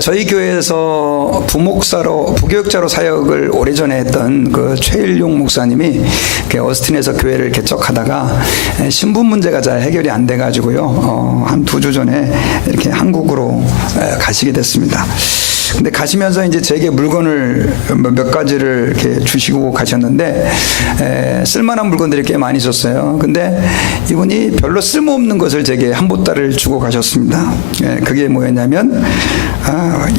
저희 교회에서 부목사로 부교육자로 사역을 오래전에 했던 그 최일용 목사님이 어스틴에서 교회를 개척하다가 신분 문제가 잘 해결이 안 돼가지고요. 한 2주 전에 이렇게 한국으로 가시게 됐습니다. 근데 가시면서 이제 제게 물건을 몇 가지를 이렇게 주시고 가셨는데 쓸만한 물건들이 꽤 많이 있었어요. 근데 이분이 별로 쓸모없는 것을 제게 한 보따리를 주고 가셨습니다. 그게 뭐였냐면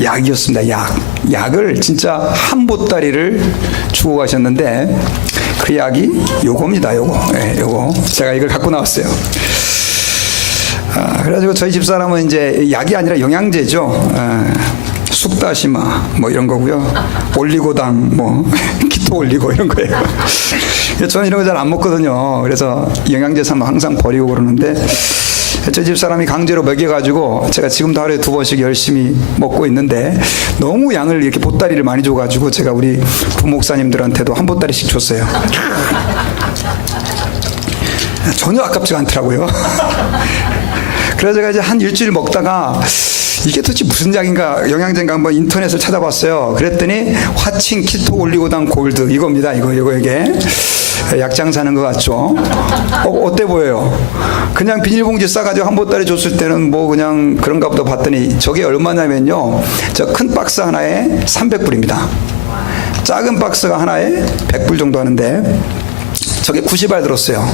약이었습니다. 약을 진짜 한 보따리를 주고 가셨는데 그 약이 요겁니다. 요거 제가 이걸 갖고 나왔어요. 그래가지고 저희 집사람은 이제 약이 아니라 영양제죠. 쑥다시마 뭐 이런 거고요. 올리고당 뭐 키토 올리고 이런 거예요. 저는 이런 거 잘 안 먹거든요. 그래서 영양제 삼아 항상 버리고 그러는데 저희 집사람이 강제로 먹여가지고 제가 지금도 하루에 2번씩 열심히 먹고 있는데 너무 양을 이렇게 보따리를 많이 줘가지고 제가 우리 부목사님들한테도 한 보따리씩 줬어요. 전혀 아깝지가 않더라고요. 그래서 제가 이제 한 일주일 먹다가 이게 도대체 무슨 약인가 영양제인가 한번 인터넷을 찾아봤어요. 그랬더니 화칭 키토 올리고당 골드 이겁니다. 이게 약장 사는 것 같죠? 어때 보여요? 그냥 비닐봉지 싸가지고 한 보따리 줬을 때는 뭐 그냥 그런가 보다 봤더니 저게 얼마냐면요, 저 큰 박스 하나에 300불입니다. 작은 박스가 하나에 100불 정도 하는데 저게 90알 들었어요.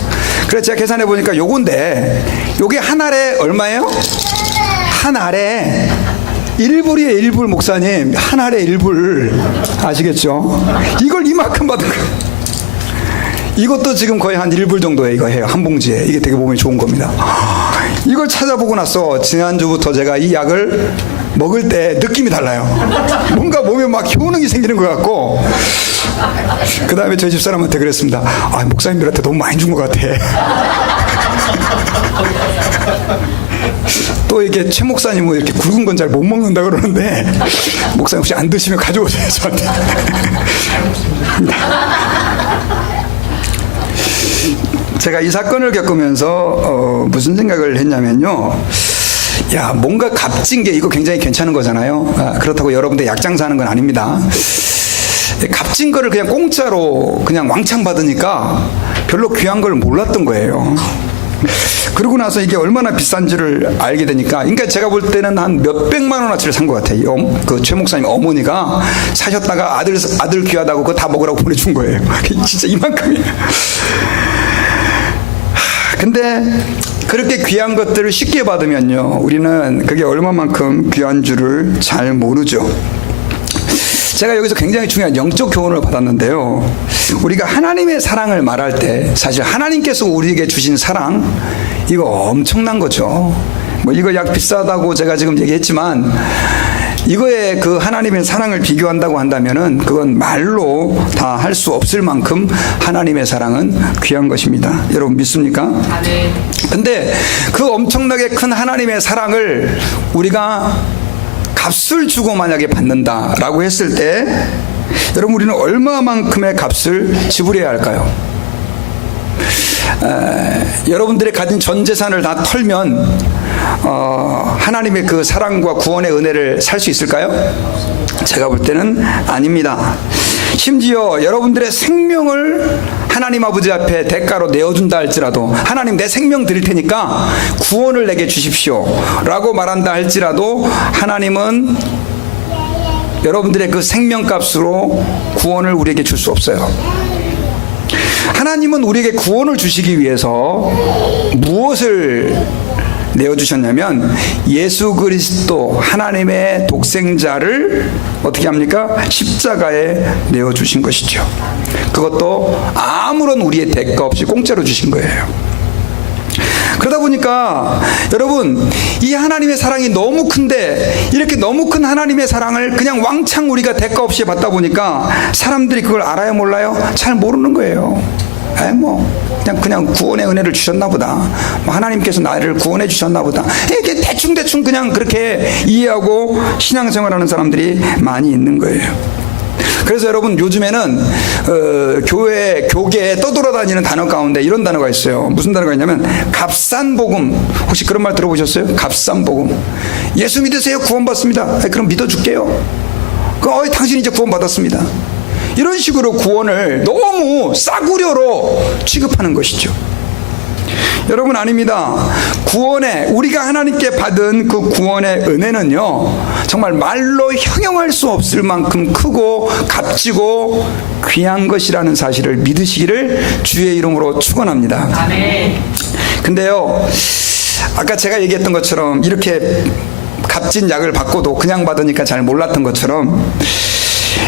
그래서 제가 계산해 보니까 요건데 요게 한 알에 얼마예요? 한 알에 1불이에요. 1불. 목사님 한 알에 1불 아시겠죠? 이걸 이만큼 받은 거예요. 이것도 지금 거의 한 1불 정도에 이거 해요. 한 봉지에. 이게 되게 몸에 좋은 겁니다. 이걸 찾아보고 나서 지난주부터 제가 이 약을 먹을 때 느낌이 달라요. 뭔가 몸에 막 효능이 생기는 것 같고, 그 다음에 저희 집사람한테 그랬습니다. 목사님들한테 너무 많이 준 것 같아. 또 이렇게 최 목사님은 이렇게 굵은 건 잘 못 먹는다 그러는데, 목사님 혹시 안 드시면 가져오세요, 저한테. 제가 이 사건을 겪으면서 무슨 생각을 했냐면요, 야, 뭔가 값진 게 이거 굉장히 괜찮은 거잖아요. 그렇다고 여러분들 약장 사는 건 아닙니다. 값진 거를 그냥 공짜로 그냥 왕창 받으니까 별로 귀한 걸 몰랐던 거예요. 그러고 나서 이게 얼마나 비싼지를 알게 되니까, 그러니까 제가 볼 때는 한 몇백만 원어치를 산 것 같아요. 그 최 목사님 어머니가 사셨다가 아들 귀하다고 그거 다 먹으라고 보내준 거예요. 진짜 이만큼이에요. 근데 그렇게 귀한 것들을 쉽게 받으면요, 우리는 그게 얼마만큼 귀한 줄을 잘 모르죠. 제가 여기서 굉장히 중요한 영적 교훈을 받았는데요, 우리가 하나님의 사랑을 말할 때 사실 하나님께서 우리에게 주신 사랑, 이거 엄청난 거죠. 뭐 이거 약 비싸다고 제가 지금 얘기했지만, 이거에 그 하나님의 사랑을 비교한다고 한다면은 그건 말로 다 할 수 없을 만큼 하나님의 사랑은 귀한 것입니다. 여러분 믿습니까? 네. 근데 그 엄청나게 큰 하나님의 사랑을 우리가 값을 주고 만약에 받는다라고 했을 때, 여러분 우리는 얼마만큼의 값을 지불해야 할까요? 여러분들이 가진 전 재산을 다 털면 하나님의 그 사랑과 구원의 은혜를 살 수 있을까요? 제가 볼 때는 아닙니다. 심지어 여러분들의 생명을 하나님 아버지 앞에 대가로 내어준다 할지라도, 하나님 내 생명 드릴 테니까 구원을 내게 주십시오 라고 말한다 할지라도, 하나님은 여러분들의 그 생명값으로 구원을 우리에게 줄 수 없어요. 하나님은 우리에게 구원을 주시기 위해서 무엇을 내어주셨냐면, 예수 그리스도 하나님의 독생자를 어떻게 합니까? 십자가에 내어주신 것이죠. 그것도 아무런 우리의 대가 없이 공짜로 주신 거예요. 그러다 보니까 여러분, 이 하나님의 사랑이 너무 큰데, 이렇게 너무 큰 하나님의 사랑을 그냥 왕창 우리가 대가 없이 받다 보니까 사람들이 그걸 알아요, 몰라요? 잘 모르는 거예요. 그냥 구원의 은혜를 주셨나 보다, 하나님께서 나를 구원해 주셨나 보다, 이렇게 대충 그냥 그렇게 이해하고 신앙생활하는 사람들이 많이 있는 거예요. 그래서 여러분 요즘에는 교회 교계에 떠돌아다니는 단어 가운데 이런 단어가 있어요. 무슨 단어가 있냐면 값싼복음. 혹시 그런 말 들어보셨어요? 값싼복음. 예수 믿으세요, 구원받습니다. 그럼 믿어줄게요. 당신 이제 구원받았습니다. 이런 식으로 구원을 너무 싸구려로 취급하는 것이죠. 여러분, 아닙니다. 우리가 하나님께 받은 그 구원의 은혜는요, 정말 말로 형용할 수 없을 만큼 크고 값지고 귀한 것이라는 사실을 믿으시기를 주의 이름으로 축원합니다. 아멘. 근데요, 아까 제가 얘기했던 것처럼 이렇게 값진 약을 받고도 그냥 받으니까 잘 몰랐던 것처럼,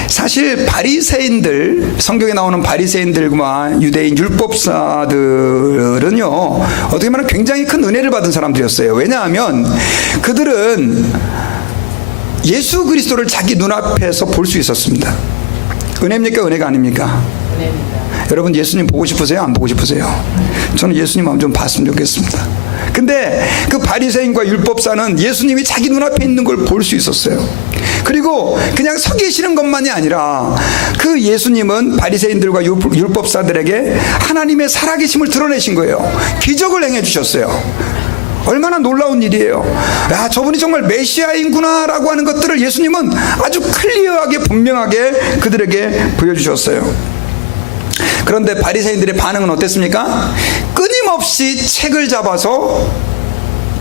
사실 바리새인들, 성경에 나오는 바리새인들과 유대인 율법사들은요, 어떻게 말하면 굉장히 큰 은혜를 받은 사람들이었어요. 왜냐하면 그들은 예수 그리스도를 자기 눈앞에서 볼 수 있었습니다. 은혜입니까, 은혜가 아닙니까? 은혜입니다. 여러분, 예수님 보고 싶으세요, 안 보고 싶으세요? 저는 예수님 한번 좀 봤으면 좋겠습니다. 근데 그 바리새인과 율법사는 예수님이 자기 눈앞에 있는 걸 볼 수 있었어요. 그리고 그냥 서 계시는 것만이 아니라 그 예수님은 바리새인들과 율법사들에게 하나님의 살아계심을 드러내신 거예요. 기적을 행해 주셨어요. 얼마나 놀라운 일이에요. 야, 저분이 정말 메시아인구나 라고 하는 것들을 예수님은 아주 클리어하게 분명하게 그들에게 보여주셨어요. 그런데 바리새인들의 반응은 어땠습니까? 끊임없이 책을 잡아서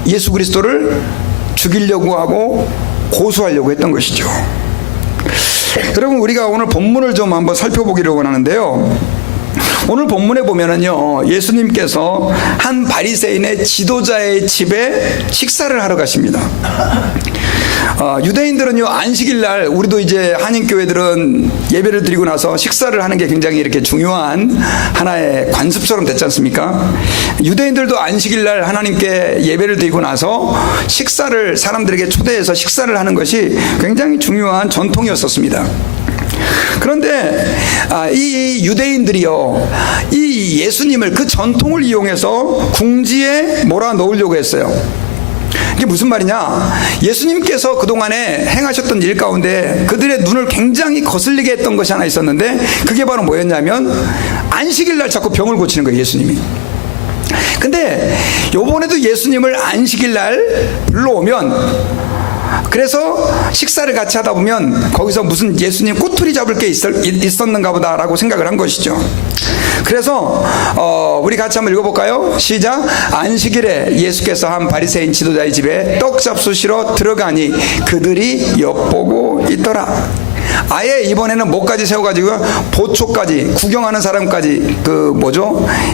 예수 그리스도를 죽이려고 하고 고소하려고 했던 것이죠. 여러분, 우리가 오늘 본문을 좀 한번 살펴보기를 원하는데요, 오늘 본문에 보면은요, 예수님께서 한 바리새인의 지도자의 집에 식사를 하러 가십니다. 유대인들은요, 안식일 날, 우리도 이제 한인교회들은 예배를 드리고 나서 식사를 하는 게 굉장히 이렇게 중요한 하나의 관습처럼 됐지 않습니까? 유대인들도 안식일 날 하나님께 예배를 드리고 나서 식사를, 사람들에게 초대해서 식사를 하는 것이 굉장히 중요한 전통이었었습니다. 그런데 이 유대인들이요, 이 예수님을 그 전통을 이용해서 궁지에 몰아넣으려고 했어요. 이게 무슨 말이냐? 예수님께서 그동안에 행하셨던 일 가운데 그들의 눈을 굉장히 거슬리게 했던 것이 하나 있었는데, 그게 바로 뭐였냐면 안식일 날 자꾸 병을 고치는 거예요, 예수님이. 근데 요번에도 예수님을 안식일 날 불러오면, 그래서 식사를 같이 하다 보면 거기서 무슨 예수님 꼬투리 잡을 게 있었는가 보다라고 생각을 한 것이죠. 그래서 우리 같이 한번 읽어볼까요? 시작. 안식일에 예수께서 한 바리새인 지도자의 집에 떡 잡수시러 들어가니 그들이 엿보고 있더라. 아예 이번에는 뭐까지 세워가지고 보초까지, 구경하는 사람까지,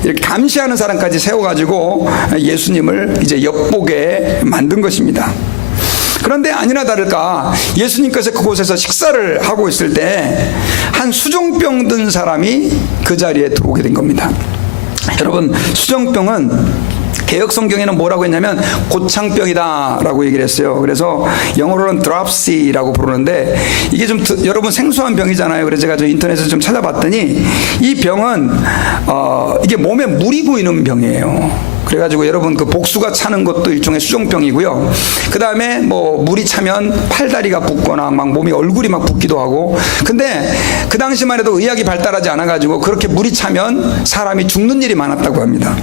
이렇게 감시하는 사람까지 세워가지고 예수님을 이제 엿보게 만든 것입니다. 그런데 아니나 다를까, 예수님께서 그곳에서 식사를 하고 있을 때 한 수종병 든 사람이 그 자리에 들어오게 된 겁니다. 여러분, 수종병은 개역 성경에는 뭐라고 했냐면 고창병이다 라고 얘기를 했어요. 그래서 영어로는 dropsy라고 부르는데, 이게 좀 여러분 생소한 병이잖아요. 그래서 제가 인터넷에서 좀 찾아봤더니 이 병은 이게 몸에 물이 고이는 병이에요. 그래가지고 여러분, 그 복수가 차는 것도 일종의 수종병이고요. 그 다음에 물이 차면 팔다리가 붓거나 막 몸이, 얼굴이 막 붓기도 하고. 근데 그 당시만 해도 의학이 발달하지 않아가지고 그렇게 물이 차면 사람이 죽는 일이 많았다고 합니다.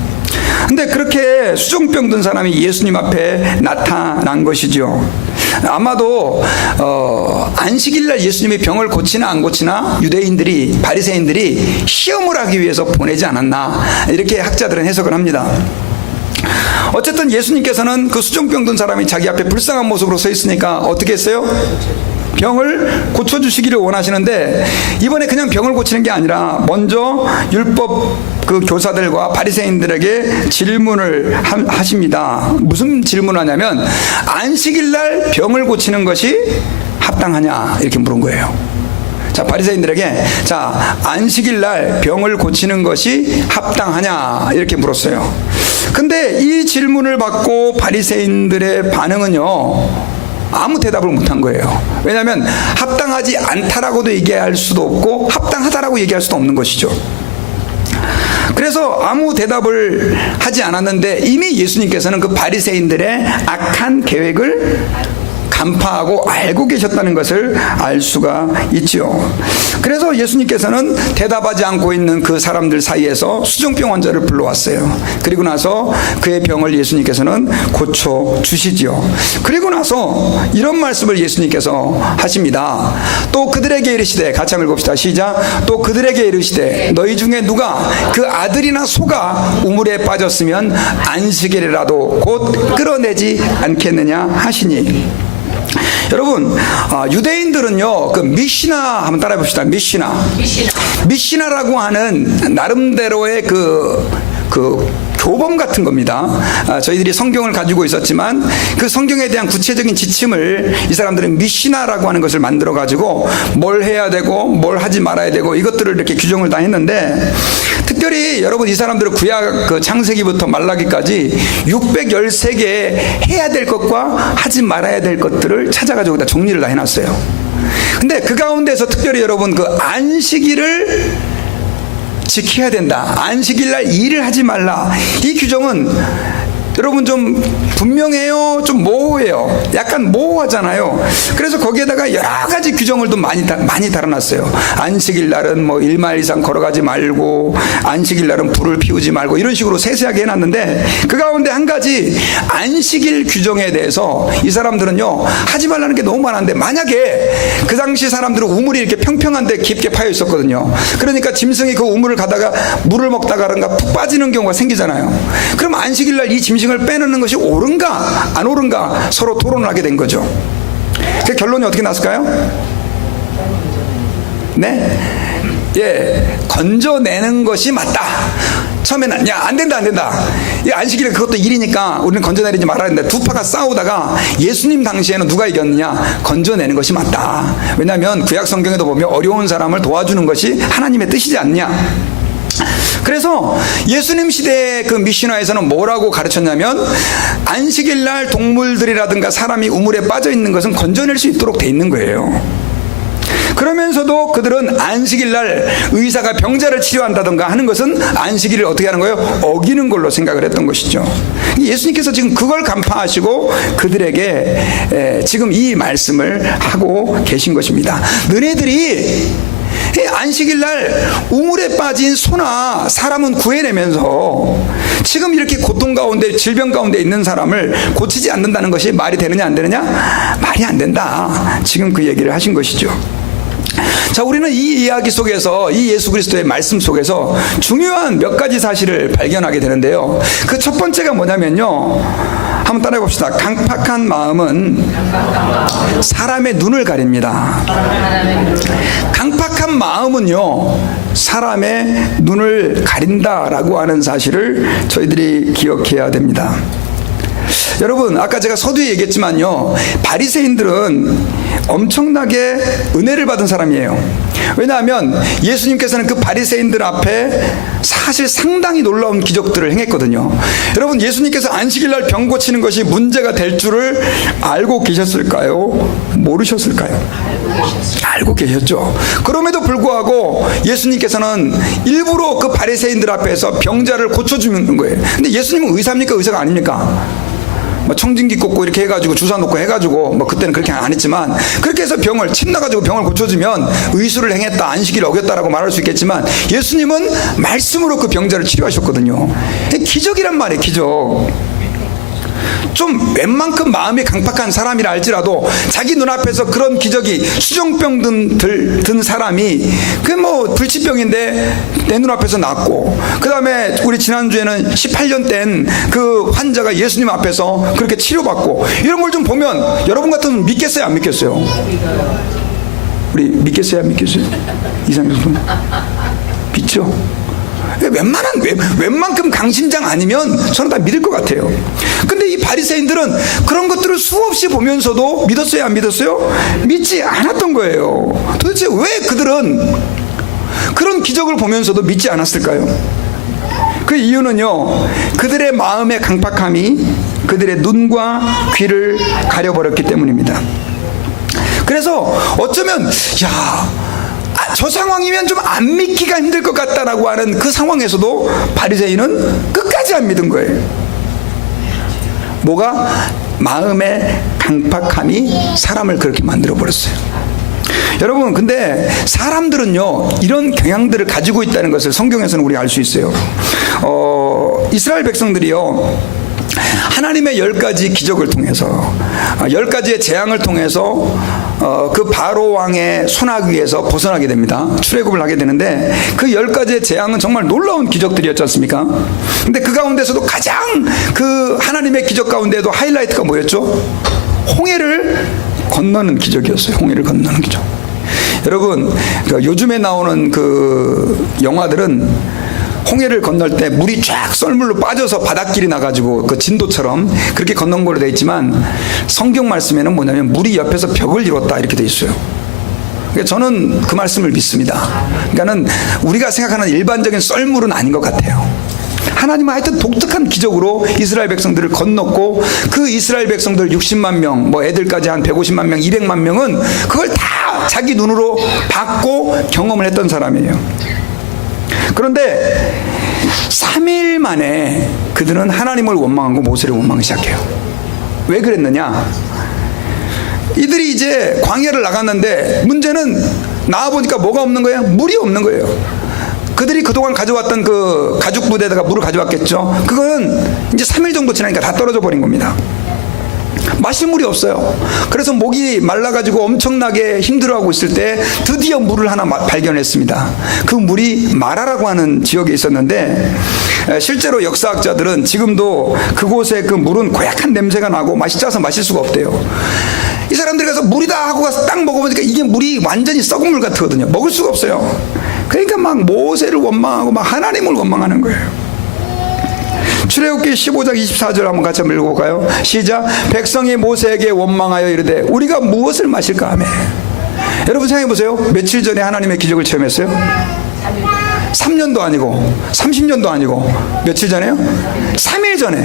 근데 그렇게 수종병 든 사람이 예수님 앞에 나타난 것이죠. 아마도 안식일날 예수님이 병을 고치나 안 고치나 유대인들이, 바리새인들이 시험을 하기 위해서 보내지 않았나, 이렇게 학자들은 해석을 합니다. 어쨌든 예수님께서는 그 수종병 든 사람이 자기 앞에 불쌍한 모습으로 서 있으니까 어떻게 했어요? 병을 고쳐주시기를 원하시는데, 이번에 그냥 병을 고치는 게 아니라 먼저 율법 그 교사들과 바리새인들에게 질문을 하십니다. 무슨 질문을 하냐면, 안식일날 병을 고치는 것이 합당하냐, 이렇게 물은 거예요. 자, 바리새인들에게, 자, 안식일날 병을 고치는 것이 합당하냐, 이렇게 물었어요. 근데 이 질문을 받고 바리새인들의 반응은요, 아무 대답을 못한 거예요. 왜냐하면 합당하지 않다라고도 얘기할 수도 없고 합당하다라고 얘기할 수도 없는 것이죠. 그래서 아무 대답을 하지 않았는데, 이미 예수님께서는 그 바리새인들의 악한 계획을 간파하고 알고 계셨다는 것을 알 수가 있지요. 그래서 예수님께서는 대답하지 않고 있는 그 사람들 사이에서 수정병 환자를 불러왔어요. 그리고 나서 그의 병을 예수님께서는 고쳐주시지요. 그리고 나서 이런 말씀을 예수님께서 하십니다. 또 그들에게 이르시되, 같이 한번 읽읍시다. 시작. 또 그들에게 이르시되, 너희 중에 누가 그 아들이나 소가 우물에 빠졌으면 안식일이라도 곧 끌어내지 않겠느냐 하시니. 여러분, 유대인들은요, 그 미시나 한번 따라해 봅시다. 미시나라고 하는 나름대로의 그 교범 같은 겁니다. 저희들이 성경을 가지고 있었지만 그 성경에 대한 구체적인 지침을 이 사람들은 미시나라고 하는 것을 만들어 가지고 뭘 해야 되고 뭘 하지 말아야 되고 이것들을 이렇게 규정을 다 했는데, 특별히 여러분 이 사람들은 구약 그 창세기부터 말라기까지 613개 해야 될 것과 하지 말아야 될 것들을 찾아가지고 다 정리를 다 해놨어요. 근데 그 가운데서 특별히 여러분 그 안식일을 지켜야 된다, 안식일 날 일을 하지 말라, 이 규정은 여러분 좀 분명해요? 좀 모호해요? 약간 모호하잖아요. 그래서 거기에다가 여러 가지 규정을 또 많이 달아놨어요. 안식일 날은 뭐 1마일 이상 걸어가지 말고, 안식일 날은 불을 피우지 말고, 이런 식으로 세세하게 해놨는데, 그 가운데 한 가지 안식일 규정에 대해서 이 사람들은요 하지 말라는 게 너무 많은데, 만약에 그 당시 사람들은 우물이 이렇게 평평한데 깊게 파여 있었거든요. 그러니까 짐승이 그 우물을 가다가 물을 먹다가든가 푹 빠지는 경우가 생기잖아요. 그럼 안식일 날 이 짐승을 빼놓는 것이 옳은가 안 옳은가 서로 토론을 하게 된 거죠. 그 결론이 어떻게 났을까요? 네, 예, 건져내는 것이 맞다. 처음에는 야, 안 된다 이 안식일에 그것도 일이니까 우리는 건져내리지 말아야 된다. 두 파가 싸우다가 예수님 당시에는 누가 이겼느냐? 건져내는 것이 맞다. 왜냐하면 구약 성경에도 보면 어려운 사람을 도와주는 것이 하나님의 뜻이지 않냐. 그래서 예수님 시대의 그 미시나에서는 뭐라고 가르쳤냐면, 안식일 날 동물들이라든가 사람이 우물에 빠져 있는 것은 건져낼 수 있도록 돼 있는 거예요. 그러면서도 그들은 안식일 날 의사가 병자를 치료한다든가 하는 것은 안식일을 어떻게 하는 거예요? 어기는 걸로 생각을 했던 것이죠. 예수님께서 지금 그걸 간파하시고 그들에게 지금 이 말씀을 하고 계신 것입니다. 너네들이 안식일 날 우물에 빠진 소나 사람은 구해내면서 지금 이렇게 고통 가운데, 질병 가운데 있는 사람을 고치지 않는다는 것이 말이 되느냐 안 되느냐? 말이 안 된다. 지금 그 얘기를 하신 것이죠. 자, 우리는 이 이야기 속에서, 이 예수 그리스도의 말씀 속에서 중요한 몇 가지 사실을 발견하게 되는데요. 그 첫 번째가 뭐냐면요, 한번 따라해 봅시다. 강팍한 마음은 사람의 눈을 가립니다. 강팍한 마음은요 사람의 눈을 가린다라고 하는 사실을 저희들이 기억해야 됩니다. 여러분, 아까 제가 서두에 얘기했지만요, 바리새인들은 엄청나게 은혜를 받은 사람이에요. 왜냐하면 예수님께서는 그 바리새인들 앞에 사실 상당히 놀라운 기적들을 행했거든요. 여러분, 예수님께서 안식일 날 병 고치는 것이 문제가 될 줄을 알고 계셨을까요? 모르셨을까요? 알고 계셨죠. 그럼에도 불구하고 예수님께서는 일부러 그 바리새인들 앞에서 병자를 고쳐주는 거예요. 근데 예수님은 의사입니까? 의사가 아닙니까? 뭐 청진기 꽂고 이렇게 해가지고 주사 놓고 해가지고 뭐 그때는 그렇게 안 했지만, 그렇게 해서 병을 침 나가지고 병을 고쳐주면 의술을 행했다, 안식일을 어겼다라고 말할 수 있겠지만, 예수님은 말씀으로 그 병자를 치료하셨거든요. 기적이란 말이에요, 기적. 좀 웬만큼 마음이 강팍한 사람이라 할지라도 자기 눈앞에서 그런 기적이, 수정병 든 사람이 그 뭐 불치병인데 내 눈앞에서 낫고, 그 다음에 우리 지난주에는 18년 된 그 환자가 예수님 앞에서 그렇게 치료받고, 이런 걸 좀 보면 여러분 같으면 믿겠어요 안 믿겠어요? 우리 믿겠어요 안 믿겠어요? 이상현 분 믿죠? 웬만큼 강심장 아니면 저는 다 믿을 것 같아요. 근데 이 바리새인들은 그런 것들을 수없이 보면서도 믿었어요 안 믿었어요? 믿지 않았던 거예요. 도대체 왜 그들은 그런 기적을 보면서도 믿지 않았을까요? 그 이유는요, 그들의 마음의 강팍함이 그들의 눈과 귀를 가려버렸기 때문입니다. 그래서 어쩌면 저 상황이면 좀 안 믿기가 힘들 것 같다라고 하는 그 상황에서도 바리새인은 끝까지 안 믿은 거예요. 뭐가? 마음의 강팍함이 사람을 그렇게 만들어 버렸어요. 여러분, 근데 사람들은요, 이런 경향들을 가지고 있다는 것을 성경에서는 우리가 알 수 있어요. 이스라엘 백성들이요, 하나님의 10가지 기적을 통해서 10가지의 재앙을 통해서 그 바로 왕의 손아귀 위에서 벗어나게 됩니다. 출애굽을 하게 되는데 그 10가지의 재앙은 정말 놀라운 기적들이었지 않습니까? 근데 그 가운데서도 가장 그 하나님의 기적 가운데도 하이라이트가 뭐였죠? 홍해를 건너는 기적이었어요. 홍해를 건너는 기적. 여러분, 요즘에 나오는 그 영화들은 홍해를 건널 때 물이 쫙 썰물로 빠져서 바닷길이 나가지고 그 진도처럼 그렇게 건넌 걸로 되어 있지만, 성경 말씀에는 뭐냐면 물이 옆에서 벽을 이뤘다 이렇게 되어 있어요. 그러니까 저는 그 말씀을 믿습니다. 그러니까는 우리가 생각하는 일반적인 썰물은 아닌 것 같아요. 하나님은 하여튼 독특한 기적으로 이스라엘 백성들을 건넜고, 그 이스라엘 백성들 60만 명, 뭐 애들까지 한 150만 명, 200만 명은 그걸 다 자기 눈으로 봤고 경험을 했던 사람이에요. 그런데 3일 만에 그들은 하나님을 원망하고 모세를 원망하기 시작해요. 왜 그랬느냐? 이들이 이제 광야를 나갔는데 문제는 나와보니까 뭐가 없는 거예요? 물이 없는 거예요. 그들이 그동안 가져왔던 그 가죽 부대에다가 물을 가져왔겠죠. 그거는 이제 3일 정도 지나니까 다 떨어져 버린 겁니다. 마실 물이 없어요. 그래서 목이 말라가지고 엄청나게 힘들어하고 있을 때 드디어 물을 하나 발견했습니다. 그 물이 마라라고 하는 지역에 있었는데, 실제로 역사학자들은 지금도 그곳에 그 물은 고약한 냄새가 나고 맛이 짜서 마실 수가 없대요. 이 사람들이 가서 물이다 하고 가서 딱 먹어보니까 이게 물이 완전히 썩은 물 같거든요. 먹을 수가 없어요. 그러니까 막 모세를 원망하고 막 하나님을 원망하는 거예요. 출애굽기 15장 24절 한번 같이 한번 읽어볼까요? 시작. 백성이 모세에게 원망하여 이르되 우리가 무엇을 마실까 하매. 여러분 생각해보세요. 며칠 전에 하나님의 기적을 체험했어요? 3년도 아니고 30년도 아니고 며칠 전에요? 3일 전에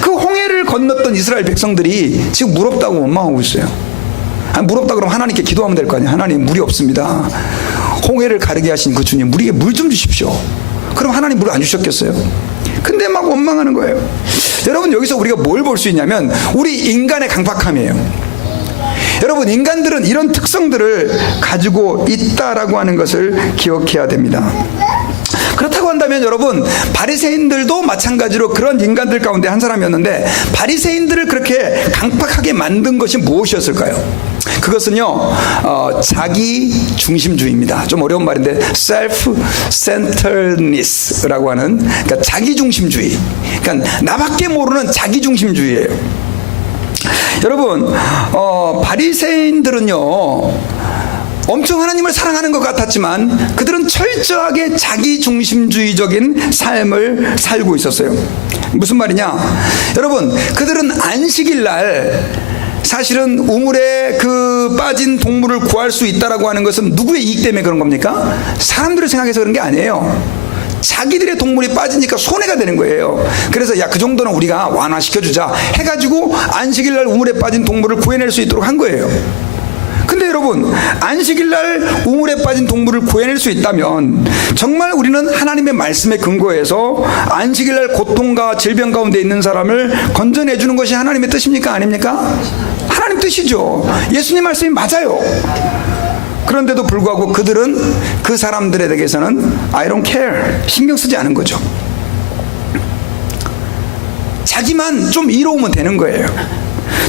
그 홍해를 건넜던 이스라엘 백성들이 지금 물 없다고 원망하고 있어요. 물 없다 그러면 하나님께 기도하면 될 거 아니에요. 하나님, 물이 없습니다. 홍해를 가르게 하신 그 주님, 우리에게 물 좀 주십시오. 그럼 하나님 물 안 주셨겠어요? 근데 막 원망하는 거예요. 여러분, 여기서 우리가 뭘 볼 수 있냐면 우리 인간의 강팍함이에요. 여러분, 인간들은 이런 특성들을 가지고 있다라고 하는 것을 기억해야 됩니다. 그렇다고 한다면 여러분, 바리새인들도 마찬가지로 그런 인간들 가운데 한 사람이었는데, 바리새인들을 그렇게 강팍하게 만든 것이 무엇이었을까요? 그것은요, 자기 중심주의입니다. 좀 어려운 말인데 self-centeredness라고 하는, 그러니까 자기 중심주의, 그러니까 나밖에 모르는 자기 중심주의예요. 여러분, 바리새인들은요 엄청 하나님을 사랑하는 것 같았지만 그들은 철저하게 자기중심주의적인 삶을 살고 있었어요. 무슨 말이냐? 여러분, 그들은 안식일 날 사실은 우물에 그 빠진 동물을 구할 수 있다라고 하는 것은 누구의 이익 때문에 그런 겁니까? 사람들을 생각해서 그런 게 아니에요. 자기들의 동물이 빠지니까 손해가 되는 거예요. 그래서 야, 그 정도는 우리가 완화시켜주자 해가지고 안식일 날 우물에 빠진 동물을 구해낼 수 있도록 한 거예요. 근데 여러분, 안식일날 우물에 빠진 동물을 구해낼 수 있다면 정말 우리는 하나님의 말씀에 근거해서 안식일날 고통과 질병 가운데 있는 사람을 건져내주는 것이 하나님의 뜻입니까? 아닙니까? 하나님 뜻이죠. 예수님 말씀이 맞아요. 그런데도 불구하고 그들은 그 사람들에 대해서는 I don't care, 신경 쓰지 않은 거죠. 자기만 좀 이로우면 되는 거예요.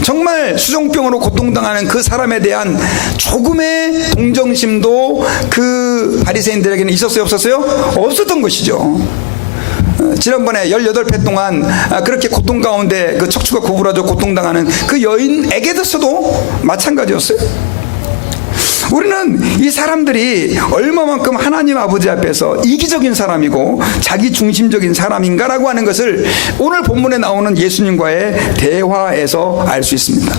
정말 수종병으로 고통당하는 그 사람에 대한 조금의 동정심도 그 바리새인들에게는 있었어요, 없었어요? 없었던 것이죠. 지난번에 18회 동안 그렇게 고통 가운데 그 척추가 구부러져 고통당하는 그 여인에게서도 마찬가지였어요. 우리는 이 사람들이 얼마만큼 하나님 아버지 앞에서 이기적인 사람이고 자기중심적인 사람인가라고 하는 것을 오늘 본문에 나오는 예수님과의 대화에서 알 수 있습니다.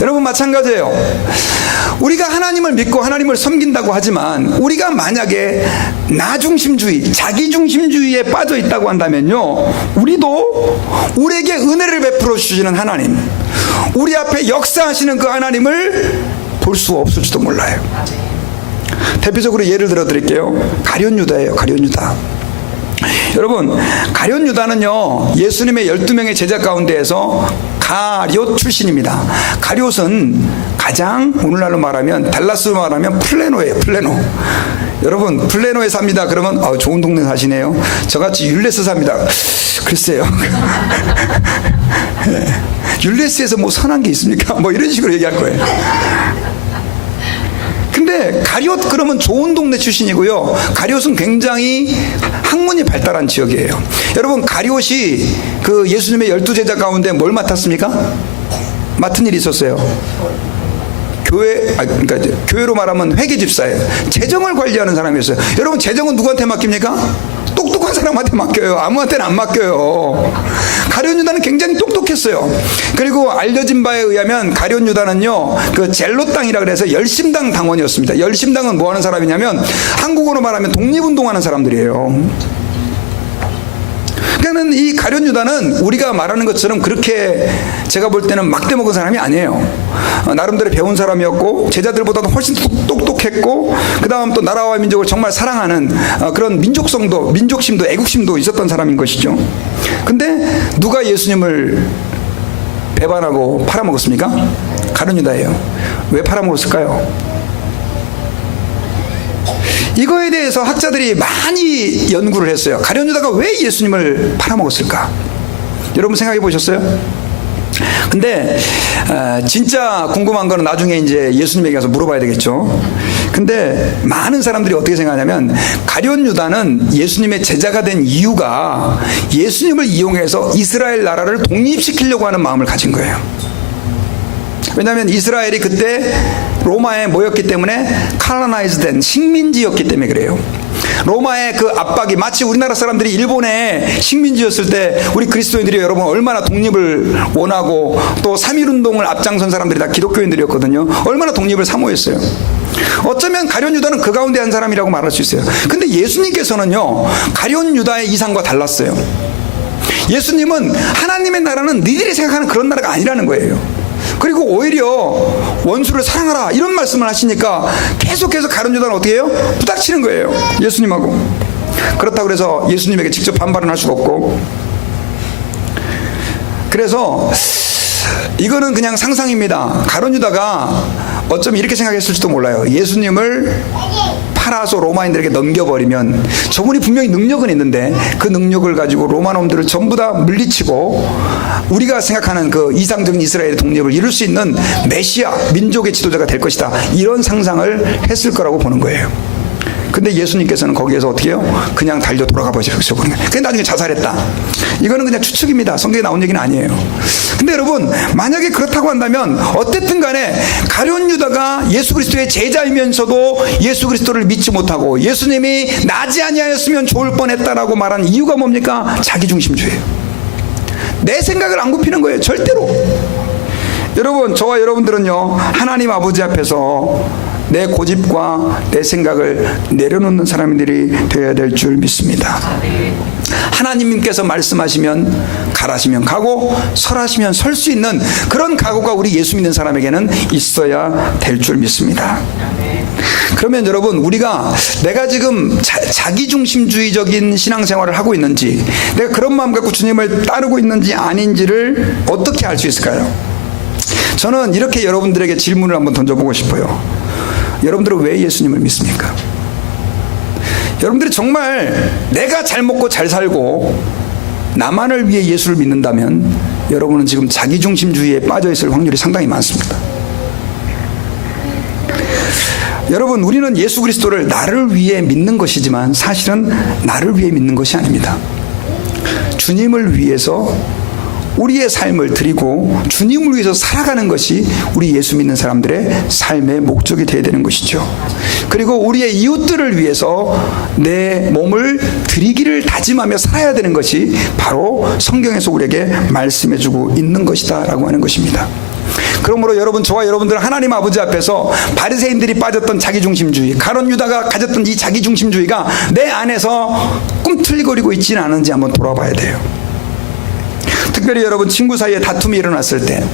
여러분, 마찬가지예요. 우리가 하나님을 믿고 하나님을 섬긴다고 하지만 우리가 만약에 나중심주의, 자기중심주의에 빠져 있다고 한다면요, 우리도 우리에게 은혜를 베풀어 주시는 하나님, 우리 앞에 역사하시는 그 하나님을 볼 수 없을지도 몰라요. 대표적으로 예를 들어 드릴게요. 가룟 유다예요. 가룟 유다. 여러분, 가룟 유다는요, 예수님의 12명의 제자 가운데에서 가룟 출신입니다. 가룟은 가장 오늘날로 말하면, 달라스로 말하면 플레노예요. 플레노. 여러분, 플레노에 삽니다. 그러면 좋은 동네 사시네요. 저같이 율레스 삽니다. 글쎄요. 율레스에서 뭐 선한 게 있습니까? 뭐 이런 식으로 얘기할 거예요. 근데 가룟 그러면 좋은 동네 출신이고요. 가룟은 굉장히 학문이 발달한 지역이에요. 여러분, 가룟이 그 예수님의 12제자 가운데 뭘 맡았습니까? 맡은 일이 있었어요. 그러니까 교회로 말하면 회계집사예요. 재정을 관리하는 사람이었어요. 여러분, 재정은 누구한테 맡깁니까? 똑똑한 사람한테 맡겨요. 아무한테는 안 맡겨요. 가룟 유다는 굉장히 똑똑했어요. 그리고 알려진 바에 의하면 가룟 유다는요, 그 젤로 땅이라 그래서 열심당 당원이었습니다. 열심당은 뭐 하는 사람이냐면 한국어로 말하면 독립운동하는 사람들이에요. 그러니까 이 가룟 유다는 우리가 말하는 것처럼 그렇게 제가 볼 때는 막대 먹은 사람이 아니에요. 나름대로 배운 사람이었고 제자들보다도 훨씬 똑똑했고, 그 다음 또 나라와 민족을 정말 사랑하는 그런 민족심도 애국심도 있었던 사람인 것이죠. 근데 누가 예수님을 배반하고 팔아먹었습니까? 가룟 유다예요. 왜 팔아먹었을까요? 이거에 대해서 학자들이 많이 연구를 했어요. 가룟 유다가 왜 예수님을 팔아먹었을까? 여러분 생각해 보셨어요? 근데 진짜 궁금한 거는 나중에 이제 예수님에게 가서 물어봐야 되겠죠. 근데 많은 사람들이 어떻게 생각하냐면 가룟 유다는 예수님의 제자가 된 이유가 예수님을 이용해서 이스라엘 나라를 독립시키려고 하는 마음을 가진 거예요. 왜냐하면 이스라엘이 그때 로마에 모였기 때문에 칼라나이즈된 식민지였기 때문에 그래요. 로마의 그 압박이 마치 우리나라 사람들이 일본의 식민지였을 때 우리 그리스도인들이 여러분 얼마나 독립을 원하고 또 3.1운동을 앞장선 사람들이 다 기독교인들이었거든요. 얼마나 독립을 사모했어요. 어쩌면 가룟 유다는 그 가운데 한 사람이라고 말할 수 있어요. 근데 예수님께서는요, 가룟 유다의 이상과 달랐어요. 예수님은 하나님의 나라는 니들이 생각하는 그런 나라가 아니라는 거예요. 그리고 오히려 원수를 사랑하라 이런 말씀을 하시니까 계속해서 가룟 유다는 어떻게 해요? 부닥치는 거예요, 예수님하고. 그렇다고 그래서 예수님에게 직접 반발은 할 수가 없고. 그래서 이거는 그냥 상상입니다. 가룟 유다가 어쩌면 이렇게 생각했을지도 몰라요. 예수님을 팔아서 로마인들에게 넘겨버리면 저분이 분명히 능력은 있는데 그 능력을 가지고 로마 놈들을 전부 다 물리치고 우리가 생각하는 그 이상적인 이스라엘의 독립을 이룰 수 있는 메시아, 민족의 지도자가 될 것이다, 이런 상상을 했을 거라고 보는 거예요. 근데 예수님께서는 거기에서 어떻게 해요? 그냥 달려 돌아가 버리셨어요. 근데 나중에 자살했다. 이거는 그냥 추측입니다. 성경에 나온 얘기는 아니에요. 근데 여러분, 만약에 그렇다고 한다면 어쨌든 간에 가룟 유다가 예수 그리스도의 제자이면서도 예수 그리스도를 믿지 못하고 예수님이 나지 아니하였으면 좋을 뻔했다라고 말한 이유가 뭡니까? 자기중심주의예요. 내 생각을 안 굽히는 거예요, 절대로. 여러분, 저와 여러분들은요, 하나님 아버지 앞에서 내 고집과 내 생각을 내려놓는 사람들이 되어야 될 줄 믿습니다. 하나님께서 말씀하시면 가라시면 가고 설하시면 설 수 있는 그런 각오가 우리 예수 믿는 사람에게는 있어야 될 줄 믿습니다. 그러면 여러분, 우리가 내가 지금 자기중심주의적인 신앙생활을 하고 있는지, 내가 그런 마음 갖고 주님을 따르고 있는지 아닌지를 어떻게 알 수 있을까요? 저는 이렇게 여러분들에게 질문을 한번 던져보고 싶어요. 여러분들은 왜 예수님을 믿습니까? 여러분들이 정말 내가 잘 먹고 잘 살고 나만을 위해 예수를 믿는다면 여러분은 지금 자기중심주의에 빠져있을 확률이 상당히 많습니다. 여러분, 우리는 예수 그리스도를 나를 위해 믿는 것이지만 사실은 나를 위해 믿는 것이 아닙니다. 주님을 위해서 우리의 삶을 드리고 주님을 위해서 살아가는 것이 우리 예수 믿는 사람들의 삶의 목적이 되어야 되는 것이죠. 그리고 우리의 이웃들을 위해서 내 몸을 드리기를 다짐하며 살아야 되는 것이 바로 성경에서 우리에게 말씀해주고 있는 것이다 라고 하는 것입니다. 그러므로 여러분, 저와 여러분들은 하나님 아버지 앞에서 바리새인들이 빠졌던 자기중심주의, 가룟 유다가 가졌던 이 자기중심주의가 내 안에서 꿈틀거리고 있지는 않은지 한번 돌아봐야 돼요. 특별히 여러분, 친구 사이에 다툼이 일어났을 때,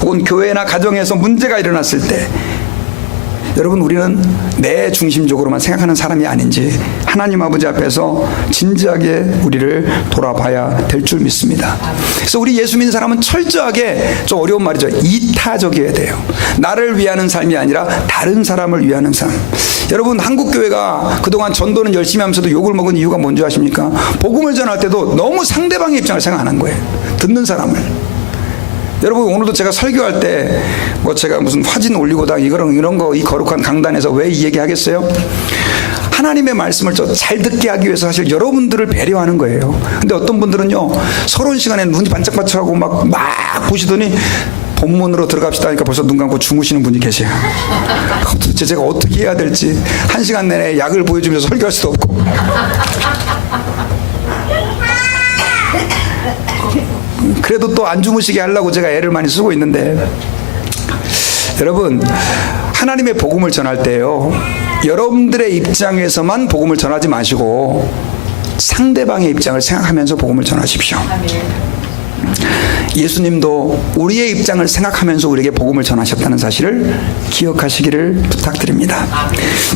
혹은 교회나 가정에서 문제가 일어났을 때, 여러분, 우리는 내 중심적으로만 생각하는 사람이 아닌지 하나님 아버지 앞에서 진지하게 우리를 돌아봐야 될 줄 믿습니다. 그래서 우리 예수 믿는 사람은 철저하게, 좀 어려운 말이죠, 이타적이어야 돼요. 나를 위하는 삶이 아니라 다른 사람을 위하는 삶. 여러분, 한국교회가 그동안 전도는 열심히 하면서도 욕을 먹은 이유가 뭔지 아십니까? 복음을 전할 때도 너무 상대방의 입장을 생각 안 한 거예요. 듣는 사람을. 여러분, 오늘도 제가 설교할 때 뭐 제가 무슨 화진 올리고당 이런 거 이 거룩한 강단에서 왜 이 얘기 하겠어요? 하나님의 말씀을 잘 듣게 하기 위해서 사실 여러분들을 배려하는 거예요. 근데 어떤 분들은요, 서론 시간에 눈이 반짝반짝하고 막 보시더니 본문으로 들어갑시다 하니까 벌써 눈 감고 주무시는 분이 계세요. 도대체 제가 어떻게 해야 될지, 1시간 내내 약을 보여주면서 설교할 수도 없고. 그래도 또 안 주무시게 하려고 제가 애를 많이 쓰고 있는데, 여러분, 하나님의 복음을 전할 때요, 여러분들의 입장에서만 복음을 전하지 마시고 상대방의 입장을 생각하면서 복음을 전하십시오. 예수님도 우리의 입장을 생각하면서 우리에게 복음을 전하셨다는 사실을 기억하시기를 부탁드립니다.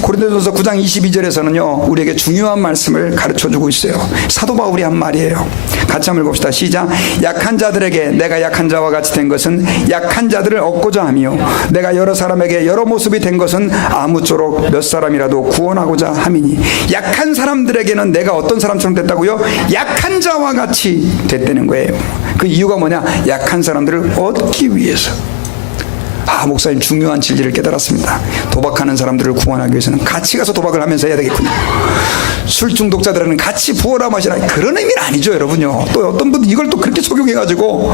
고린도전서 9장 22절에서는요, 우리에게 중요한 말씀을 가르쳐주고 있어요. 사도 바울이 한 말이에요. 같이 한번 읽읍시다. 시작. 약한 자들에게 내가 약한 자와 같이 된 것은 약한 자들을 얻고자 하며, 내가 여러 사람에게 여러 모습이 된 것은 아무쪼록 몇 사람이라도 구원하고자 함이니. 약한 사람들에게는 내가 어떤 사람처럼 됐다고요? 약한 자와 같이 됐다는 거예요. 그 이유가 뭐냐? 약한 사람들을 얻기 위해서. 목사님, 중요한 진리를 깨달았습니다. 도박하는 사람들을 구원하기 위해서는 같이 가서 도박을 하면서 해야 되겠군요. 술 중독자들은 같이 부어라 마시라, 그런 의미는 아니죠, 여러분요. 또 어떤 분들 이걸 또 그렇게 적용해가지고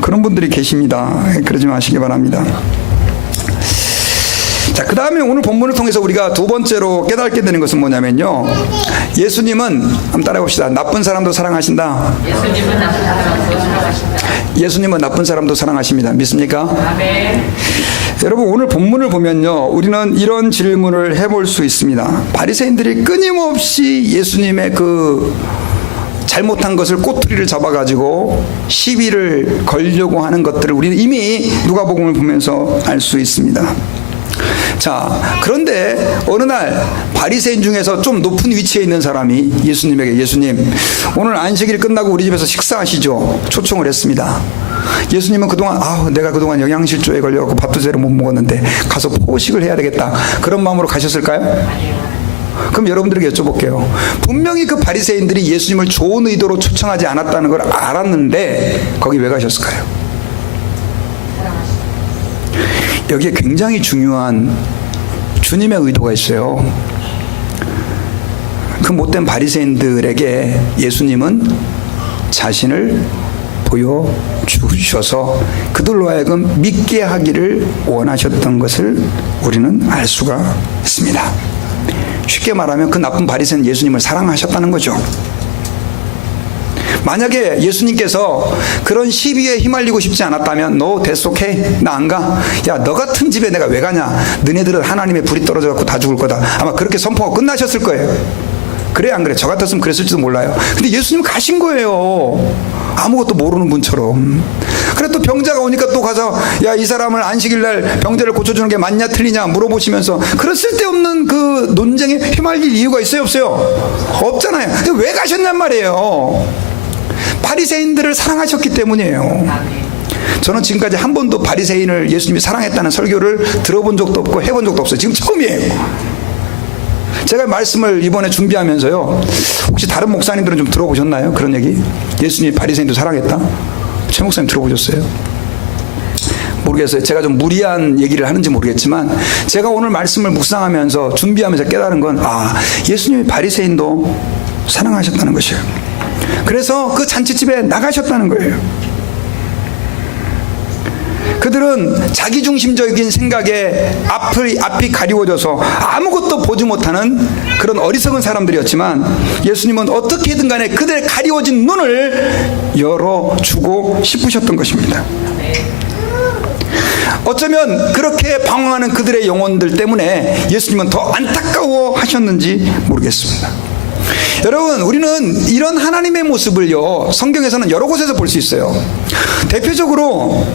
그런 분들이 계십니다. 그러지 마시기 바랍니다. 자, 그 다음에 오늘 본문을 통해서 우리가 두 번째로 깨닫게 되는 것은 뭐냐면요, 예수님은, 한번 따라해봅시다. 나쁜 사람도 사랑하신다. 예수님은 나쁜 사람도 사랑하신다. 예수님은 나쁜 사람도 사랑하십니다. 믿습니까? 아멘. 여러분, 오늘 본문을 보면요, 우리는 이런 질문을 해볼 수 있습니다. 바리새인들이 끊임없이 예수님의 그 잘못한 것을 꼬투리를 잡아가지고 시비를 걸려고 하는 것들을 우리는 이미 누가복음을 보면서 알 수 있습니다. 자, 그런데 어느 날 바리새인 중에서 좀 높은 위치에 있는 사람이 예수님에게, 예수님, 오늘 안식일 끝나고 우리 집에서 식사하시죠? 초청을 했습니다. 예수님은 그동안 내가 그동안 영양실조에 걸려서 밥도 제대로 못 먹었는데 가서 포식을 해야 되겠다, 그런 마음으로 가셨을까요? 그럼 여러분들에게 여쭤볼게요. 분명히 그 바리새인들이 예수님을 좋은 의도로 초청하지 않았다는 걸 알았는데 거기 왜 가셨을까요? 여기에 굉장히 중요한 주님의 의도가 있어요. 그 못된 바리새인들에게 예수님은 자신을 보여주셔서 그들로 하여금 믿게 하기를 원하셨던 것을 우리는 알 수가 있습니다. 쉽게 말하면 그 나쁜 바리새인은 예수님을 사랑하셨다는 거죠. 만약에 예수님께서 그런 시비에 휘말리고 싶지 않았다면, 너 대속해, 나 안 가, 야, 너 같은 집에 내가 왜 가냐, 너네들은 하나님의 불이 떨어져갖고 다 죽을 거다, 아마 그렇게 선포가 끝나셨을 거예요. 그래 안 그래? 저 같았으면 그랬을지도 몰라요. 근데 예수님 가신 거예요, 아무것도 모르는 분처럼. 그래, 또 병자가 오니까 또 가서, 야, 이 사람을 안식일날 병자를 고쳐주는 게 맞냐 틀리냐 물어보시면서, 그런 쓸데없는 그 논쟁에 휘말릴 이유가 있어요, 없어요? 없잖아요. 근데 왜 가셨냔 말이에요. 바리새인들을 사랑하셨기 때문이에요. 저는 지금까지 한 번도 바리새인을 예수님이 사랑했다는 설교를 들어본 적도 없고 해본 적도 없어요. 지금 처음이에요. 제가 말씀을 이번에 준비하면서요, 혹시 다른 목사님들은 좀 들어보셨나요? 그런 얘기? 예수님이 바리새인도 사랑했다? 최 목사님 들어보셨어요? 모르겠어요. 제가 좀 무리한 얘기를 하는지 모르겠지만, 제가 오늘 말씀을 묵상하면서 준비하면서 깨달은 건, 예수님이 바리새인도 사랑하셨다는 것이에요. 그래서 그 잔치집에 나가셨다는 거예요. 그들은 자기중심적인 생각에 앞이 가리워져서 아무것도 보지 못하는 그런 어리석은 사람들이었지만, 예수님은 어떻게든 간에 그들의 가리워진 눈을 열어주고 싶으셨던 것입니다. 어쩌면 그렇게 방황하는 그들의 영혼들 때문에 예수님은 더 안타까워 하셨는지 모르겠습니다. 여러분, 우리는 이런 하나님의 모습을요, 성경에서는 여러 곳에서 볼 수 있어요. 대표적으로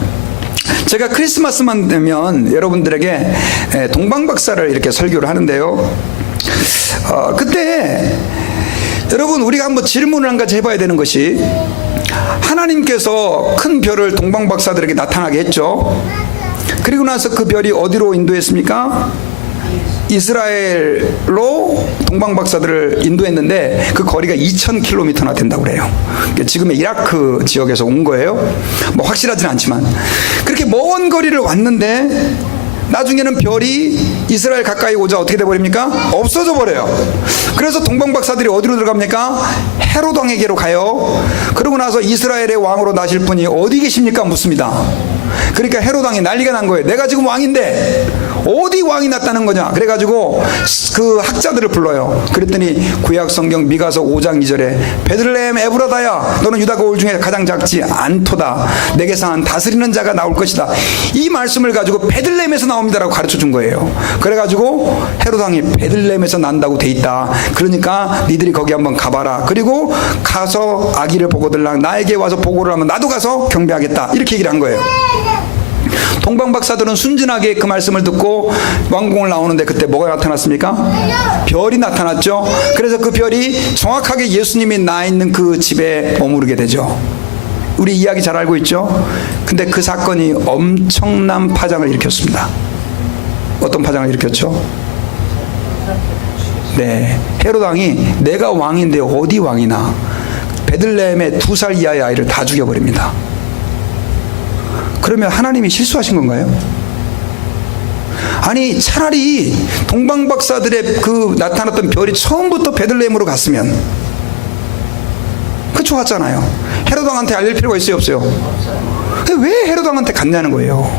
제가 크리스마스만 되면 여러분들에게 동방박사를 이렇게 설교를 하는데요. 그때 여러분 우리가 한번 질문을 한 가지 해봐야 되는 것이, 하나님께서 큰 별을 동방박사들에게 나타나게 했죠. 그리고 나서 그 별이 어디로 인도했습니까? 이스라엘로 동방박사들을 인도했는데 그 거리가 2000km나 된다고 그래요. 지금의 이라크 지역에서 온 거예요. 뭐 확실하진 않지만 그렇게 먼 거리를 왔는데 나중에는 별이 이스라엘 가까이 오자 어떻게 돼버립니까? 없어져 버려요. 그래서 동방박사들이 어디로 들어갑니까? 헤롯 왕에게로 가요. 그러고 나서 이스라엘의 왕으로 나실 분이 어디 계십니까? 묻습니다. 그러니까 헤롯 왕이 난리가 난 거예요. 내가 지금 왕인데 어디 왕이 났다는 거냐. 그래가지고 그 학자들을 불러요. 그랬더니 구약 성경 미가서 5장 2절에 베들레헴 에브라다야 너는 유다 거울 중에 가장 작지 않도다. 내게서 한 다스리는 자가 나올 것이다. 이 말씀을 가지고 베들레헴에서 나옵니다라고 가르쳐 준 거예요. 그래가지고 헤롯 왕이 베들레헴에서 난다고 돼 있다. 그러니까 니들이 거기 한번 가봐라. 그리고 가서 아기를 보고들랑 나에게 와서 보고를 하면 나도 가서 경배하겠다. 이렇게 얘기를 한 거예요. 동방박사들은 순진하게 그 말씀을 듣고 왕궁을 나오는데 그때 뭐가 나타났습니까? 별이 나타났죠. 그래서 그 별이 정확하게 예수님이 나 있는 그 집에 머무르게 되죠. 우리 이야기 잘 알고 있죠. 근데 그 사건이 엄청난 파장을 일으켰습니다. 어떤 파장을 일으켰죠? 네, 헤롯 왕이 내가 왕인데 어디 왕이나 베들레헴의 2살 이하의 아이를 다 죽여버립니다. 그러면 하나님이 실수하신 건가요? 아니 차라리 동방박사들의 그 나타났던 별이 처음부터 베들레헴으로 갔으면 그 좋았잖아요. 헤롯 왕한테 알릴 필요가 있어요, 없어요? 왜 헤롯 왕한테 갔냐는 거예요.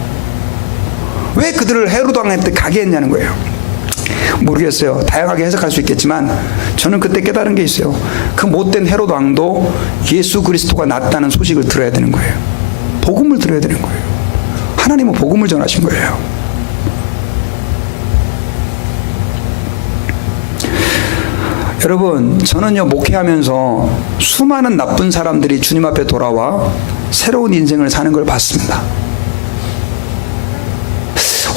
왜 그들을 헤롯 왕한테 가게 했냐는 거예요. 모르겠어요. 다양하게 해석할 수 있겠지만 저는 그때 깨달은 게 있어요. 그 못된 헤롯 왕도 예수 그리스도가 낫다는 소식을 들어야 되는 거예요. 복음을 들어야 되는 거예요. 하나님은 복음을 전하신 거예요. 여러분, 저는요 목회하면서 수많은 나쁜 사람들이 주님 앞에 돌아와 새로운 인생을 사는 걸 봤습니다.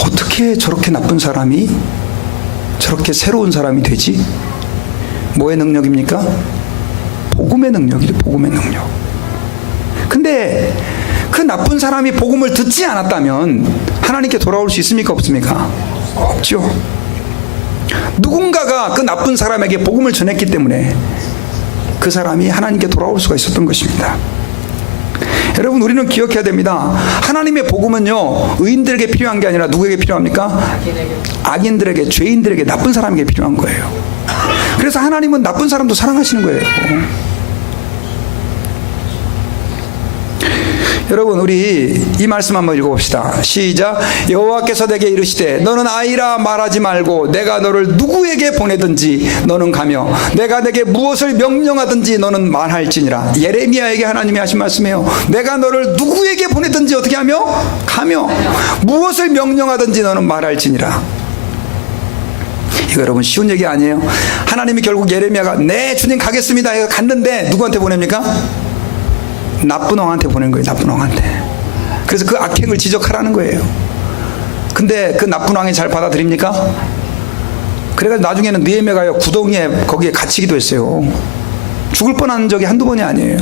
어떻게 저렇게 나쁜 사람이 저렇게 새로운 사람이 되지? 뭐의 능력입니까? 복음의 능력이죠. 복음의 능력. 근데 그 나쁜 사람이 복음을 듣지 않았다면 하나님께 돌아올 수 있습니까? 없습니까? 없죠. 누군가가 그 나쁜 사람에게 복음을 전했기 때문에 그 사람이 하나님께 돌아올 수가 있었던 것입니다. 여러분, 우리는 기억해야 됩니다. 하나님의 복음은요 의인들에게 필요한 게 아니라 누구에게 필요합니까? 악인들에게, 죄인들에게, 나쁜 사람에게 필요한 거예요. 그래서 하나님은 나쁜 사람도 사랑하시는 거예요. 여러분, 우리 이 말씀 한번 읽어봅시다. 시작. 여호와께서 내게 이르시되 너는 아이라 말하지 말고 내가 너를 누구에게 보내든지 너는 가며 내가 내게 무엇을 명령하든지 너는 말할지니라. 예레미야에게 하나님이 하신 말씀이에요. 내가 너를 누구에게 보내든지 어떻게 하며? 가며 무엇을 명령하든지 너는 말할지니라. 이거 여러분 쉬운 얘기 아니에요. 하나님이 결국 예레미야가 네 주님 가겠습니다 해서 갔는데 누구한테 보냅니까? 나쁜 왕한테 보낸 거예요. 나쁜 왕한테. 그래서 그 악행을 지적하라는 거예요. 근데 그 나쁜 왕이 잘 받아들입니까? 그래가지고 나중에는 느헤미야가요 구덩이에 거기에 갇히기도 했어요. 죽을 뻔한 적이 한두 번이 아니에요.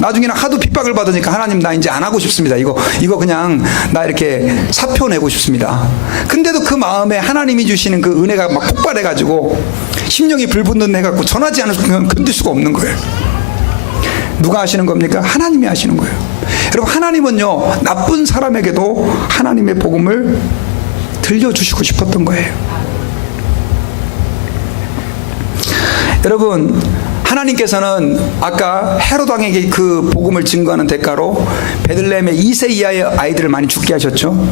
나중에는 하도 핍박을 받으니까 하나님 나 이제 안 하고 싶습니다. 이거 그냥 나 이렇게 사표 내고 싶습니다. 근데도 그 마음에 하나님이 주시는 그 은혜가 막 폭발해가지고 심령이 불붙는 해갖고 전하지 않으면 견딜 수가 없는 거예요. 누가 하시는 겁니까? 하나님이 하시는 거예요. 여러분, 하나님은요 나쁜 사람에게도 하나님의 복음을 들려주시고 싶었던 거예요. 여러분, 하나님께서는 아까 헤롯 왕에게 그 복음을 증거하는 대가로 베들레헴의 2세 이하의 아이들을 많이 죽게 하셨죠.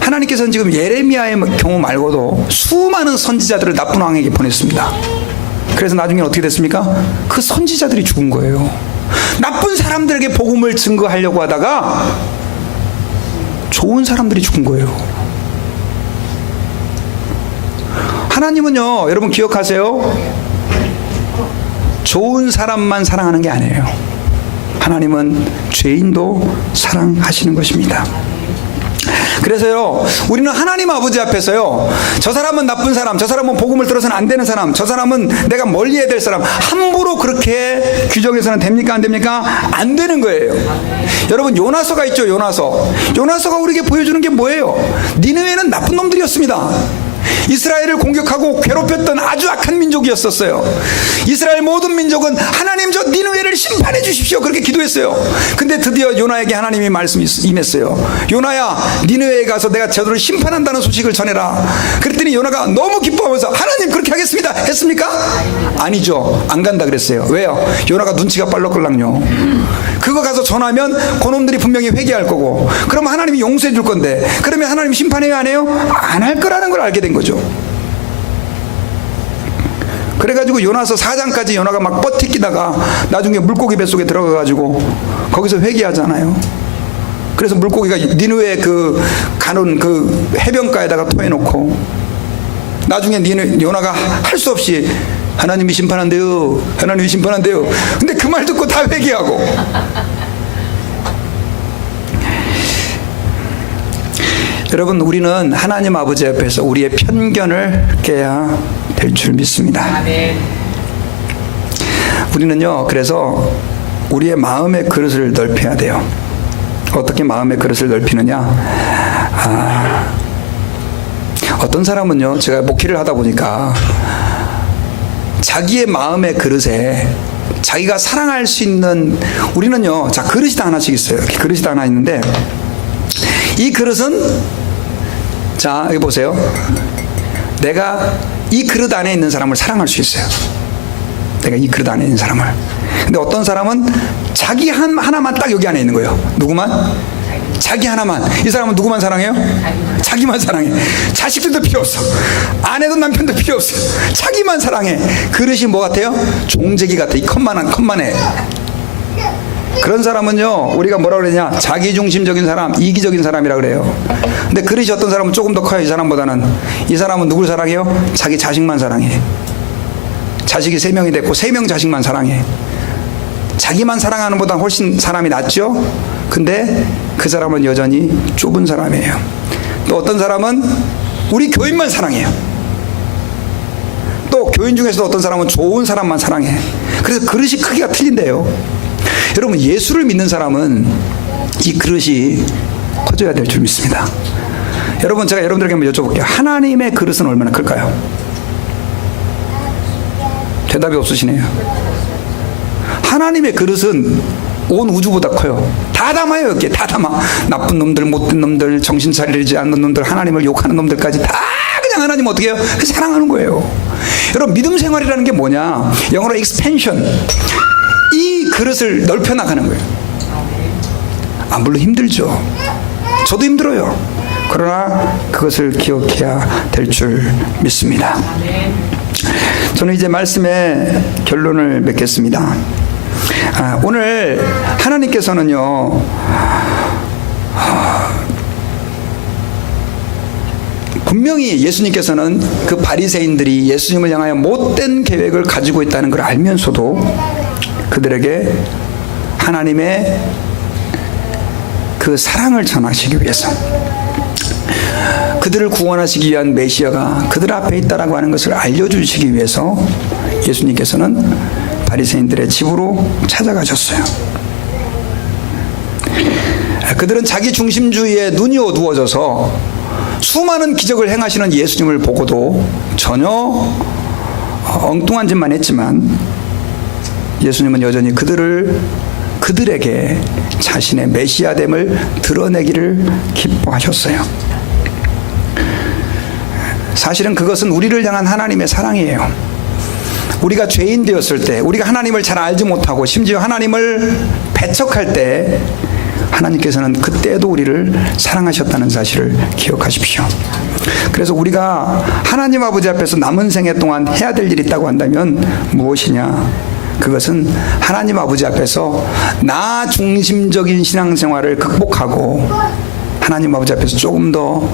하나님께서는 지금 예레미야의 경우 말고도 수많은 선지자들을 나쁜 왕에게 보냈습니다. 그래서 나중에 어떻게 됐습니까? 그 선지자들이 죽은 거예요. 나쁜 사람들에게 복음을 증거하려고 하다가 좋은 사람들이 죽은 거예요. 하나님은요, 여러분 기억하세요. 좋은 사람만 사랑하는 게 아니에요. 하나님은 죄인도 사랑하시는 것입니다. 그래서요, 우리는 하나님 아버지 앞에서요, 저 사람은 나쁜 사람, 저 사람은 복음을 들어서는 안 되는 사람, 저 사람은 내가 멀리해야 될 사람, 함부로 그렇게 규정해서는 됩니까? 안 됩니까? 안 되는 거예요. 여러분, 요나서가 있죠. 요나서가 우리에게 보여주는 게 뭐예요? 니느웨는 나쁜 놈들이었습니다. 이스라엘을 공격하고 괴롭혔던 아주 악한 민족이었었어요. 이스라엘 모든 민족은 하나님, 저 니느웨를 심판해 주십시오, 그렇게 기도했어요. 근데 드디어 요나에게 하나님이 말씀이 임했어요. 요나야, 니느웨에 가서 내가 저들을 심판한다는 소식을 전해라. 그랬더니 요나가 너무 기뻐하면서 하나님 그렇게 하겠습니다 했습니까? 아니죠. 안 간다 그랬어요. 왜요? 요나가 눈치가 빨랐걸랑요. 그거 가서 전하면 그놈들이 분명히 회개할 거고, 그러면 하나님이 용서해 줄 건데, 그러면 하나님 심판해요 안 해요? 안 할 거라는 걸 알게 된 거죠. 그래가지고 요나서 4장까지 요나가 막 뻗티끼다가 나중에 물고기 뱃속에 들어가가지고 거기서 회개하잖아요. 그래서 물고기가 니느웨 그 가는 그 해변가에다가 토해놓고, 나중에 요나가 할 수 없이 하나님이 심판한대요, 하나님이 심판한대요. 근데 그 말 듣고 다 회개하고. 여러분, 우리는 하나님 아버지 앞에서 우리의 편견을 깨야 될 줄 믿습니다. 우리는요, 그래서 우리의 마음의 그릇을 넓혀야 돼요. 어떻게 마음의 그릇을 넓히느냐? 어떤 사람은요, 제가 목회를 하다 보니까 자기의 마음의 그릇에 자기가 사랑할 수 있는, 우리는요, 자, 그릇이 다 하나씩 있어요. 그릇이 다 하나 있는데, 이 그릇은, 자, 여기 보세요. 내가 이 그릇 안에 있는 사람을 사랑할 수 있어요. 내가 이 그릇 안에 있는 사람을. 근데 어떤 사람은 자기 하나만 딱 여기 안에 있는 거예요. 누구만? 자기 하나만. 이 사람은 누구만 사랑해요? 자기만 사랑해. 자식들도 필요 없어. 아내도 남편도 필요 없어. 자기만 사랑해. 그릇이 뭐 같아요? 종재기 같아. 이 컵만해. 그런 사람은요, 우리가 뭐라 그러냐, 자기중심적인 사람, 이기적인 사람이라 그래요. 근데 그릇이 어떤 사람은 조금 더 커요. 이 사람보다는. 이 사람은 누굴 사랑해요? 자기 자식만 사랑해. 자식이 3명이 됐고 3명 자식만 사랑해. 자기만 사랑하는 보다 훨씬 사람이 낫죠. 근데 그 사람은 여전히 좁은 사람이에요. 또 어떤 사람은 우리 교인만 사랑해요. 또 교인 중에서도 어떤 사람은 좋은 사람만 사랑해. 그래서 그릇이 크기가 틀린대요. 여러분, 예수를 믿는 사람은 이 그릇이 커져야 될 줄 믿습니다. 여러분, 제가 여러분들에게 한번 여쭤볼게요. 하나님의 그릇은 얼마나 클까요? 대답이 없으시네요. 하나님의 그릇은 온 우주보다 커요. 다 담아요. 여기에 다 담아. 나쁜 놈들, 못된 놈들, 정신 차리지 않는 놈들, 하나님을 욕하는 놈들까지 다 그냥 하나님 어떻게 해요? 사랑하는 거예요. 여러분, 믿음 생활이라는 게 뭐냐? 영어로 expansion. 이 그릇을 넓혀 나가는 거예요. 물론 힘들죠. 저도 힘들어요. 그러나 그것을 기억해야 될 줄 믿습니다. 저는 이제 말씀의 결론을 맺겠습니다. 오늘 하나님께서는요, 분명히 예수님께서는 그 바리새인들이 예수님을 향하여 못된 계획을 가지고 있다는 걸 알면서도 그들에게 하나님의 그 사랑을 전하시기 위해서, 그들을 구원하시기 위한 메시아가 그들 앞에 있다라고 하는 것을 알려주시기 위해서 예수님께서는 바리새인들의 집으로 찾아가셨어요. 그들은 자기 중심주의에 눈이 어두워져서 수많은 기적을 행하시는 예수님을 보고도 전혀 엉뚱한 짓만 했지만, 예수님은 여전히 그들에게 자신의 메시아됨을 드러내기를 기뻐하셨어요. 사실은 그것은 우리를 향한 하나님의 사랑이에요. 우리가 죄인 되었을 때, 우리가 하나님을 잘 알지 못하고 심지어 하나님을 배척할 때, 하나님께서는 그때도 우리를 사랑하셨다는 사실을 기억하십시오. 그래서 우리가 하나님 아버지 앞에서 남은 생애 동안 해야 될 일이 있다고 한다면 무엇이냐? 그것은 하나님 아버지 앞에서 나 중심적인 신앙생활을 극복하고 하나님 아버지 앞에서 조금 더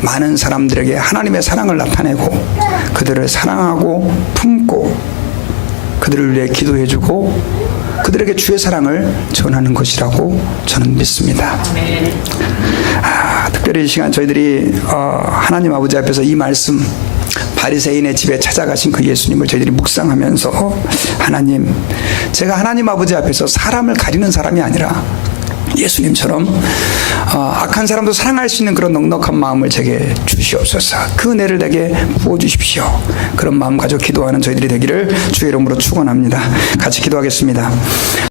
많은 사람들에게 하나님의 사랑을 나타내고 그들을 사랑하고 품고 그들을 위해 기도해주고 그들에게 주의 사랑을 전하는 것이라고 저는 믿습니다. 특별히 이 시간 저희들이 하나님 아버지 앞에서 이 말씀, 바리새인의 집에 찾아가신 그 예수님을 저희들이 묵상하면서, 하나님, 제가 하나님 아버지 앞에서 사람을 가리는 사람이 아니라 예수님처럼 악한 사람도 사랑할 수 있는 그런 넉넉한 마음을 제게 주시옵소서. 그 은혜를 내게 부어주십시오. 그런 마음 가지고 기도하는 저희들이 되기를 주의 이름으로 축원합니다. 같이 기도하겠습니다.